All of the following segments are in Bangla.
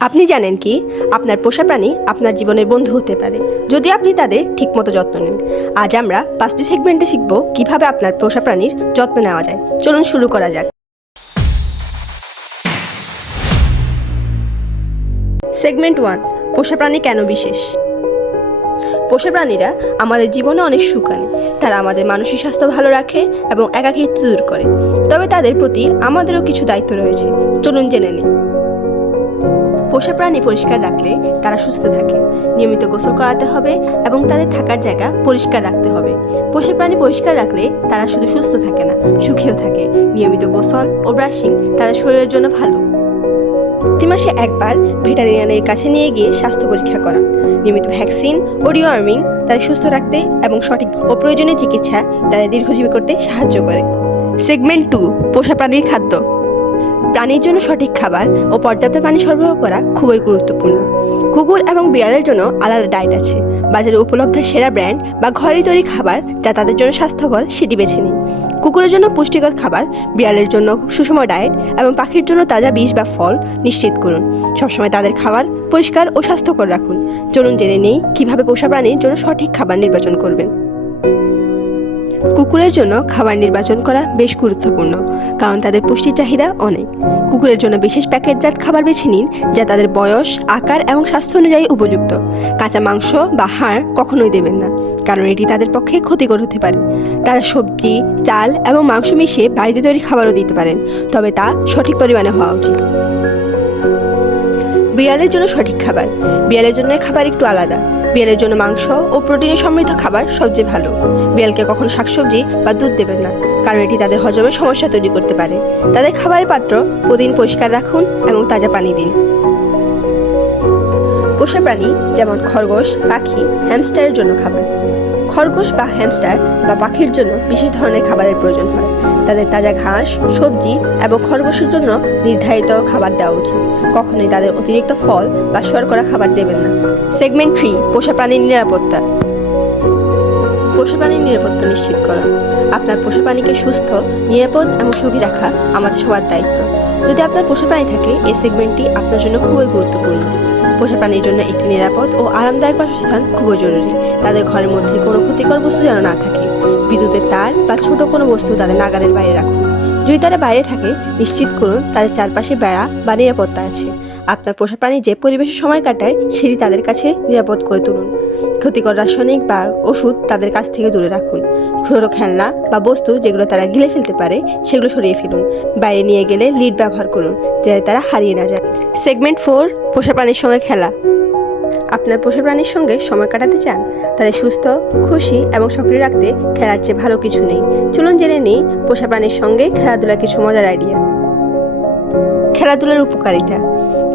আপনি জানেন কি, আপনার পোষা প্রাণী আপনার জীবনের বন্ধু হতে পারে, যদি আপনি তাদের ঠিকমতো যত্ন নেন। আজ আমরা পাঁচটি সেগমেন্টে শিখব কীভাবে আপনার পোষা প্রাণীর যত্ন নেওয়া যায়। চলুন শুরু করা যাক। সেগমেন্ট ওয়ান পোষা প্রাণী কেন বিশেষ? পোষা প্রাণীরা আমাদের জীবনে অনেক সুখ আনে তারা আমাদের মানসিক স্বাস্থ্য ভালো রাখে এবং একাকিত্ব দূর করে। তবে তাদের প্রতি আমাদেরও কিছু দায়িত্ব রয়েছে। চলুন জেনে নিই। পোষা প্রাণী পরিষ্কার রাখলে তারা সুস্থ থাকে, নিয়মিত গোসল করাতে হবে এবং তাদের থাকার জায়গা পরিষ্কার রাখতে হবে। পোষা প্রাণী পরিষ্কার রাখলে তারা শুধু সুস্থ থাকে না, সুখীও থাকে। নিয়মিত গোসল ও ব্রাশিং তাদের শরীরের জন্য ভালো। প্রতি মাসে একবার ভেটারিয়ানের কাছে নিয়ে গিয়ে স্বাস্থ্য পরীক্ষা করা। নিয়মিত ভ্যাকসিন ও ডিওয়ার্মিং তাদের সুস্থ রাখতে এবং সঠিক ও প্রয়োজনীয় চিকিৎসা তাদের দীর্ঘজীবী করতে সাহায্য করে। সেগমেন্ট টু পোষা প্রাণীর খাদ্য। প্রাণীর জন্য সঠিক খাবার ও পর্যাপ্ত পানি সরবরাহ করা খুবই গুরুত্বপূর্ণ। কুকুর এবং বিড়ালের জন্য আলাদা ডায়েট আছে। বাজারে উপলব্ধ সেরা ব্র্যান্ড বা ঘরে তৈরি খাবার যা তাদের জন্য স্বাস্থ্যকর সেটি বেছে নিন। কুকুরের জন্য পুষ্টিকর খাবার, বিড়ালের জন্য সুষম ডায়েট এবং পাখির জন্য তাজা বীজ বা ফল নিশ্চিত করুন। সবসময় তাদের খাবার পরিষ্কার ও স্বাস্থ্যকর রাখুন। চলুন জেনে নেই কীভাবে পোষা প্রাণীর জন্য সঠিক খাবার নির্বাচন করবেন। কুকুরের জন্য খাবার নির্বাচন করা বেশ গুরুত্বপূর্ণ, কারণ তাদের পুষ্টির চাহিদা অনেক। কুকুরের জন্য বিশেষ প্যাকেটজাত খাবার বেছে নিন, যা তাদের বয়স, আকার এবং স্বাস্থ্য অনুযায়ী উপযুক্ত। কাঁচা মাংস বা হাড় কখনোই দেবেন না, কারণ এটি তাদের পক্ষে ক্ষতিকর হতে পারে। তারা সবজি, চাল এবং মাংস মিশিয়ে বাড়িতে তৈরি খাবারও দিতে পারেন, তবে তা সঠিক পরিমাণে হওয়া উচিত। বিড়ালের জন্য সঠিক খাবার। বিড়ালের জন্য খাবার একটু আলাদা। বিড়ালের জন্য মাংস ও প্রোটিনে সমৃদ্ধ খাবার সবচেয়ে ভালো। বিড়ালকে কখনো শাকসবজি বা দুধ দেবেন না, কারণ এটি তাদের হজমের সমস্যা তৈরি করতে পারে। তাদের খাবারের পাত্র প্রতিদিন পরিষ্কার রাখুন এবং তাজা পানি দিন। পোষা প্রাণী যেমন খরগোশ, পাখি হ্যামস্টারের জন্য খাবার। খরগোশ বা হ্যামস্টার বা পাখির জন্য বিশেষ ধরনের খাবারের প্রয়োজন হয়। তাদের তাজা ঘাস, সবজি এবং খরগোশের জন্য নির্ধারিত খাবার দেওয়া উচিত। কখনোই তাদের অতিরিক্ত ফল বা শর্করা খাবার দেবেন না। সেগমেন্ট থ্রি পোষা প্রাণীর নিরাপত্তা। পোষা প্রাণীর নিরাপত্তা নিশ্চিত করা। আপনার পোষা প্রাণীকে সুস্থ, নিরাপদ এবং সুখী রাখা আমাদের সবার দায়িত্ব। যদি আপনার পোষা প্রাণী থাকে, এই সেগমেন্টটি আপনার জন্য খুবই গুরুত্বপূর্ণ। পোষা প্রাণীর জন্য একটি নিরাপদ ও আরামদায়ক বাসস্থান খুবই জরুরি। তাদের ঘরের মধ্যে কোনো ক্ষতিকর বস্তু যেন না থাকে। বিদ্যুতের তার বা ছোট কোনো বস্তু তাদের নাগালের বাইরে রাখুন। যদি তারা বাইরে থাকে, নিশ্চিত করুন তাদের চারপাশে বেড়া বা নিরাপত্তা আছে। আপনার পোষা প্রাণী যে পরিবেশে সময় কাটায়, সেটি তাদের কাছে নিরাপদ করে তুলুন। ক্ষতিকর রাসায়নিক বা ওষুধ তাদের কাছ থেকে দূরে রাখুন। ছোট খেলনা বা বস্তু যেগুলো তারা গিলে ফেলতে পারে, সেগুলো সরিয়ে ফেলুন। বাইরে নিয়ে গেলে লিড ব্যবহার করুন, যাতে তারা হারিয়ে না যায়। সেগমেন্ট ফোর, পোষা প্রাণীর সঙ্গে খেলা। আপনার পোষা প্রাণীর সঙ্গে সময় কাটাতে চান তাদের সুস্থ, খুশি এবং সক্রিয় রাখতে খেলার চেয়ে ভালো কিছু নেই। চলুন জেনে নিই পোষা প্রাণীর সঙ্গে খেলাধুলার কিছু মজার আইডিয়া খেলাধুলার উপকারিতা।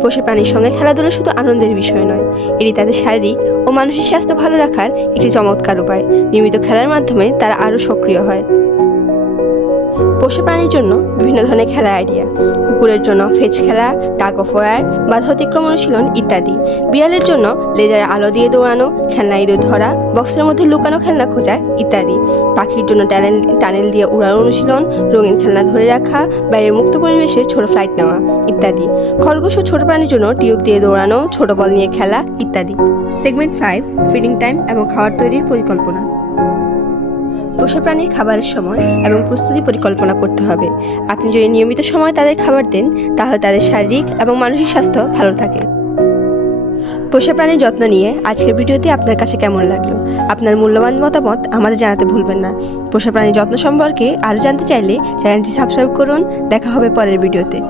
পোষা প্রাণীর সঙ্গে খেলাধুলা শুধু আনন্দের বিষয় নয়, এটি তাদের শারীরিক ও মানসিক স্বাস্থ্য ভালো রাখার একটি চমৎকার উপায়। নিয়মিত খেলার মাধ্যমে তারা আরও সক্রিয় হয়। পোষা প্রাণীর জন্য বিভিন্ন ধরনের খেলার আইডিয়া কুকুরের জন্য ফেচ খেলা টাগ অফ ওয়ার বাধা অতিক্রম অনুশীলন ইত্যাদি। বিড়ালের জন্য লেজারে আলো দিয়ে দৌড়ানো, খেলনা ইঁদুর ধরা বক্সের মধ্যে লুকানো, খেলনা খোঁজা ইত্যাদি। পাখির জন্য টানেল টানেল দিয়ে উড়ানো অনুশীলন, রঙিন খেলনা ধরে রাখা, বাইরের মুক্ত পরিবেশে ছোট ফ্লাইট নেওয়া ইত্যাদি। খরগোশ ও ছোট প্রাণীর জন্য টিউব দিয়ে দৌড়ানো, ছোট বল নিয়ে খেলা ইত্যাদি। সেগমেন্ট ফাইভ ফিডিং টাইম এবং খাবার তৈরির পরিকল্পনা। পোষা প্রাণীর খাবারের সময় এবং প্রস্তুতি পরিকল্পনা করতে হবে। আপনি যদি নিয়মিত সময় তাদের খাবার দেন, তাহলে তাদের শারীরিক এবং মানসিক স্বাস্থ্য ভালো থাকে। পোষা প্রাণীর যত্ন নিয়ে আজকের ভিডিওটি আপনার কাছে কেমন লাগল? আপনার মূল্যবান মতামত আমাদের জানাতে ভুলবেন না। পোষা প্রাণীর যত্ন সম্পর্কে আরও জানতে চাইলে চ্যানেলটি সাবস্ক্রাইব করুন। দেখা হবে পরের ভিডিওতে।